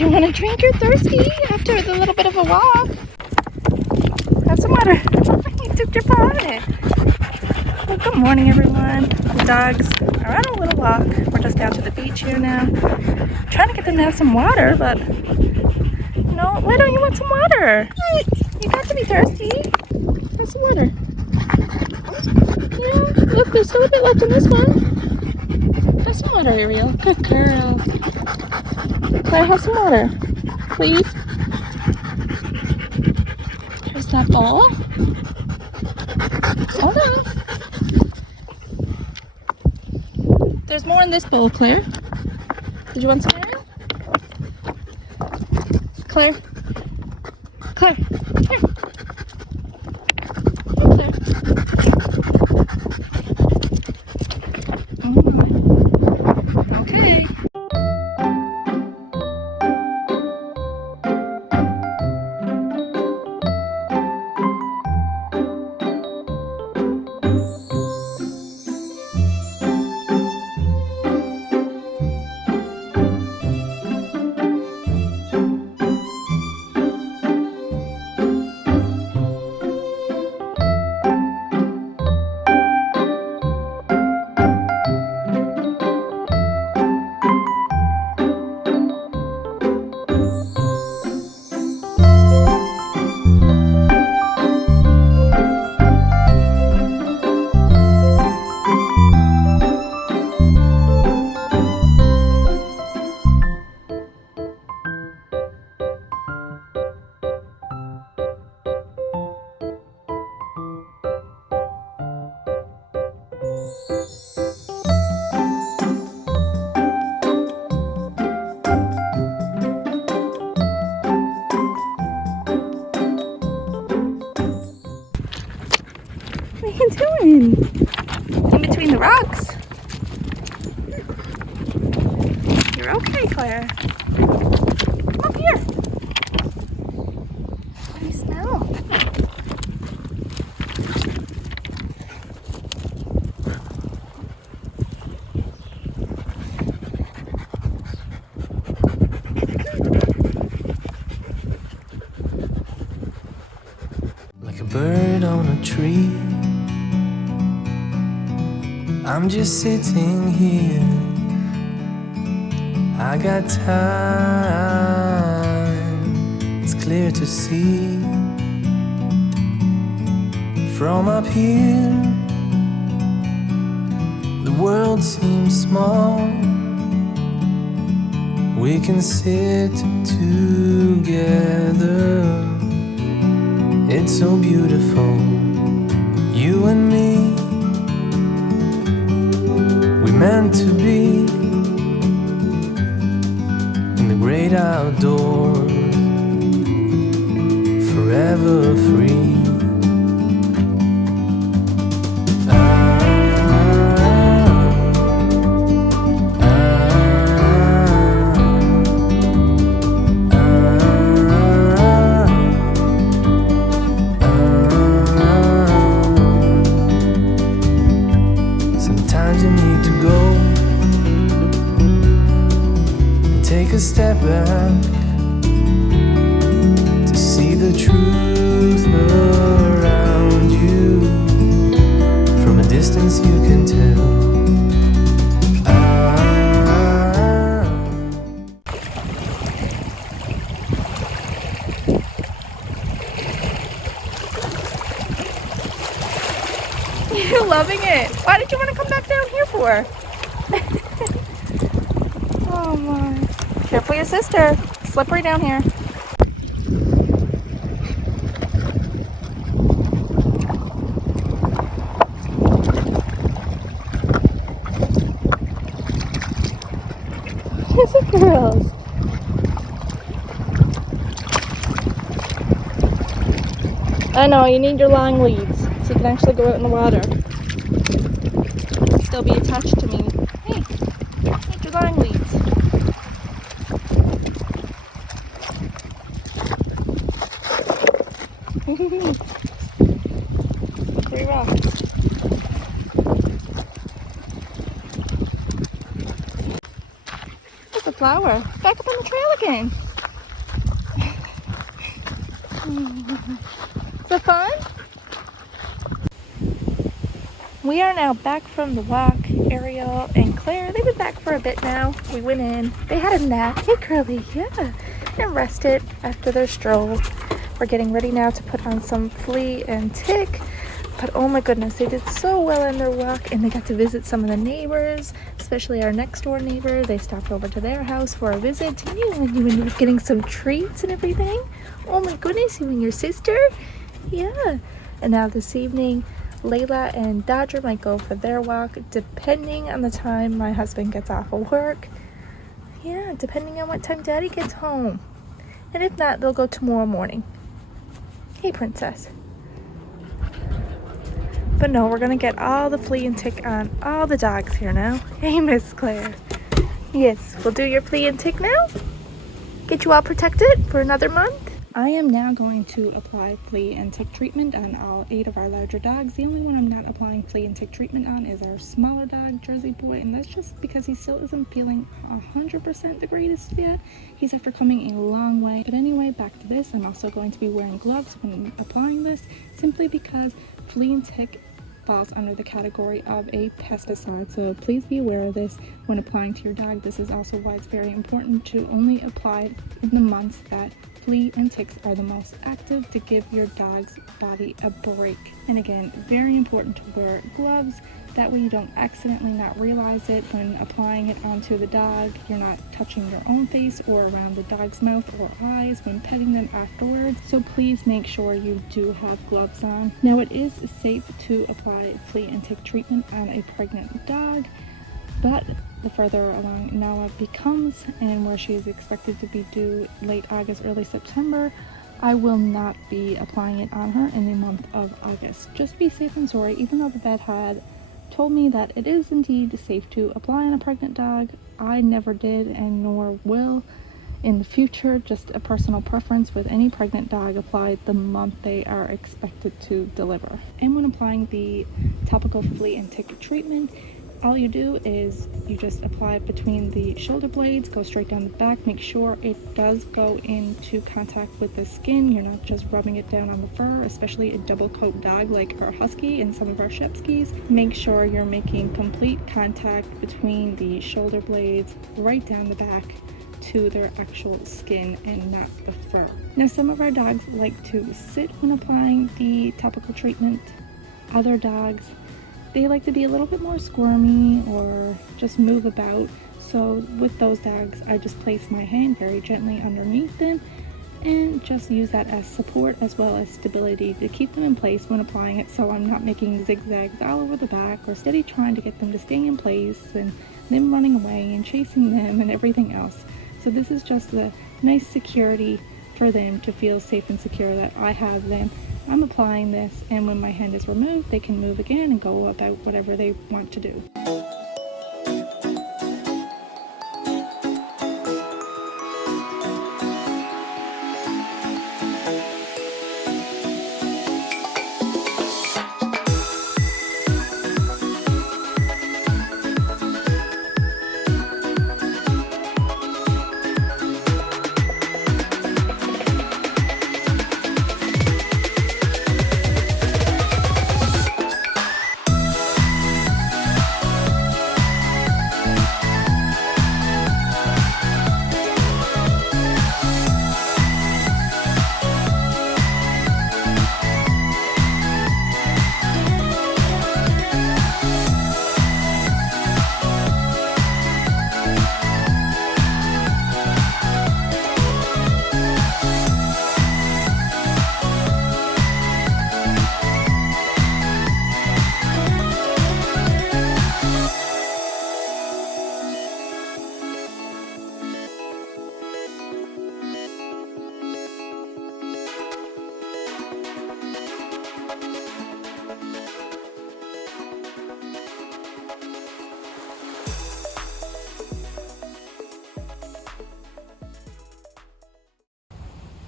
Did you want a drink? You're thirsty after the little bit of a walk. Have some water. You took your paw on it. Well, good morning, everyone. The dogs are on a little walk. We're just down to the beach here now. Trying to get them to have some water, but no, why don't you want some water? You got to be thirsty. Have some water. Yeah, look, there's still a bit left in this one. Have some water, Ariel. Good girl. Claire, have some water, please. Here's that bowl. Hold on. There's more in this bowl, Claire. Did you want some, Ariel? Claire. Claire. Here. Here, Claire. Okay. What are you doing? In between the rocks. You're okay, Claire. Come up here. What do you smell? Like a bird on a tree, I'm just sitting here. I got time, it's clear to see. From up here, the world seems small. We can sit together. It's so beautiful, you and me. We meant to be in the great outdoors, forever free. Sometimes you need to go and take a step back to see the truth around you. From a distance you can tell. You're loving it. Why did you want to come back down here for? Oh my. Careful your sister. Slippery down here. Here's the girls. I know, you need your long leads so you can actually go out in the water. Still be attached to me. Hey, need your long leads. Slippery rocks. There's a flower. Back up on the trail again. Is it fun? We are now back from the walk. Ariel and Claire, they've been back for a bit now. We went in. They had a nap. Hey, Curly, yeah. And rested after their stroll. We're getting ready now to put on some Flea and Tick. But oh my goodness, they did so well in their walk, and they got to visit some of the neighbors, especially our next door neighbor. They stopped over to their house for a visit. And you ended up getting some treats and everything. Oh my goodness, you and your sister? Yeah. And now this evening, Layla and Dodger might go for their walk, depending on the time my husband gets off of work. Yeah, depending on what time Daddy gets home. And if not, they'll go tomorrow morning. Hey, Princess. But no, we're gonna get all the Flea and Tick on all the dogs here now. Hey, Miss Claire. Yes, we'll do your Flea and Tick now. Get you all protected for another month. I am now going to apply Flea and Tick treatment on all 8 of our larger dogs. The only one I'm not applying Flea and Tick treatment on is our smaller dog, Jersey Boy, and that's just because he still isn't feeling 100% the greatest yet. He's after coming a long way. But anyway, back to this. I'm also going to be wearing gloves when applying this, simply because Flea and Tick falls under the category of a pesticide, so please be aware of this when applying to your dog. This is also why it's very important to only apply in the months that flea and ticks are the most active, to give your dog's body a break. And again, very important to wear gloves. That way you don't accidentally not realize it when applying it onto the dog. You're not touching your own face or around the dog's mouth or eyes when petting them afterwards. So please make sure you do have gloves on. Now, it is safe to apply flea and tick treatment on a pregnant dog, but the further along Nala becomes and where she is expected to be due late August, early September, I will not be applying it on her in the month of August. Just be safe and sorry. Even though the vet had told me that it is indeed safe to apply on a pregnant dog, I never did and nor will in the future. Just a personal preference with any pregnant dog applied the month they are expected to deliver. And when applying the topical flea and tick treatment, all you do is you just apply it between the shoulder blades, go straight down the back. Make sure it does go into contact with the skin. You're not just rubbing it down on the fur, especially a double coat dog like our Husky and some of our Shepskys. Make sure you're making complete contact between the shoulder blades right down the back to their actual skin and not the fur. Now, some of our dogs like to sit when applying the topical treatment. Other dogs, they like to be a little bit more squirmy or just move about. So with those dogs, I just place my hand very gently underneath them and just use that as support as well as stability to keep them in place when applying it, so I'm not making zigzags all over the back or steady trying to get them to stay in place and them running away and chasing them and everything else. So this is just a nice security for them to feel safe and secure that I have them. I'm applying this, and when my hand is removed, they can move again and go about whatever they want to do.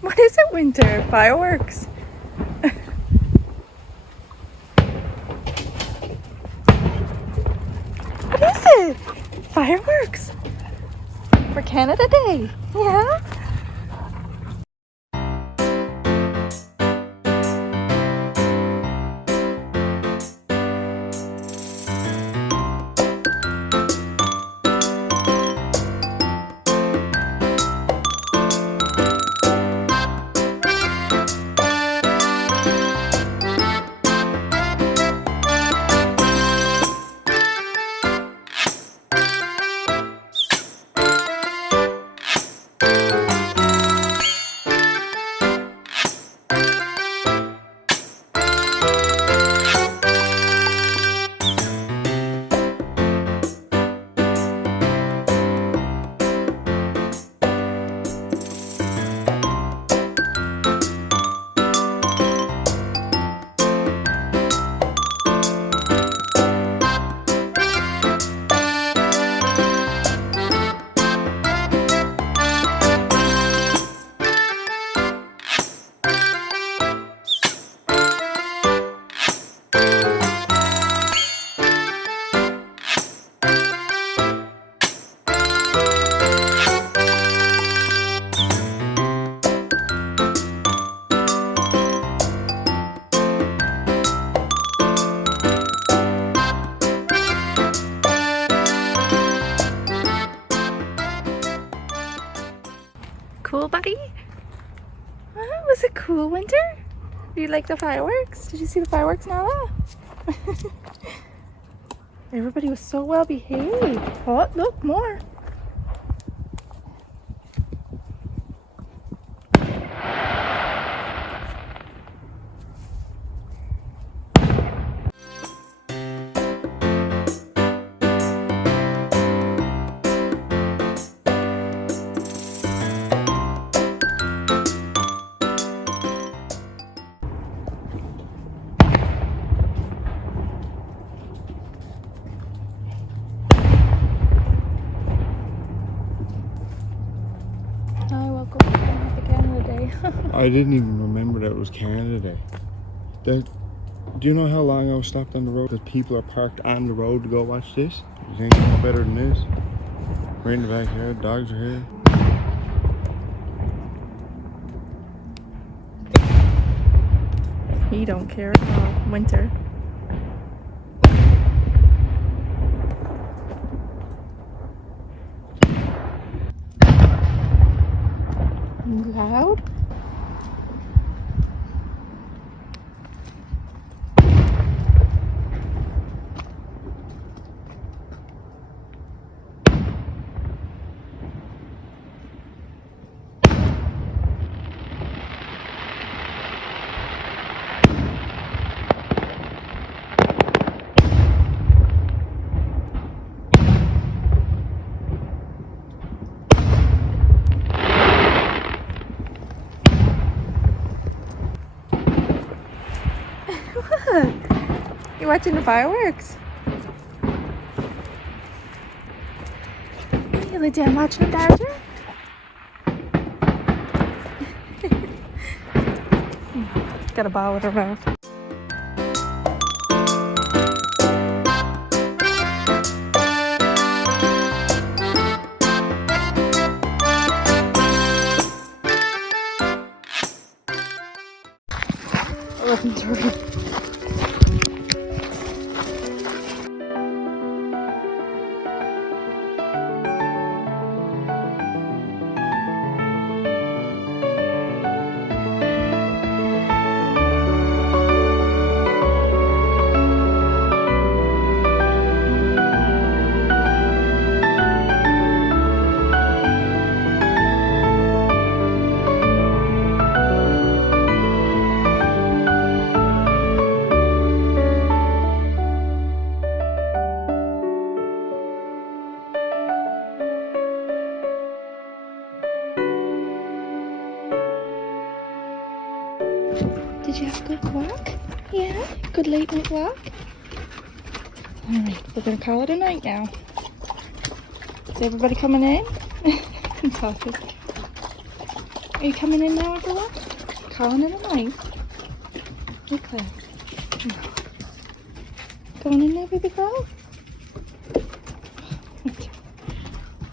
What is it, Winter? Fireworks. What is it? Fireworks. For Canada Day. Yeah? you like the fireworks? Did you see the fireworks, Nala? Everybody was so well behaved. Oh, look, more. I didn't even remember that it was Canada Day. Do you know how long I was stopped on the road? Because people are parked on the road to go watch this. There's anything no better than this. We're in the backyard, dogs are here. He don't care at all. Winter. Loud. You watching the fireworks? You lay down watching the Dodger? Got a ball with her mouth. Did you have a good walk? Yeah? Good late night walk? Alright, we're gonna call it a night now. Is everybody coming in? I'm talking. Are you coming in now, everyone? Calling it a night. Hey, Claire. Going in there, baby girl?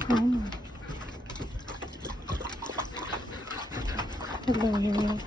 Come on. Hello, Ariel.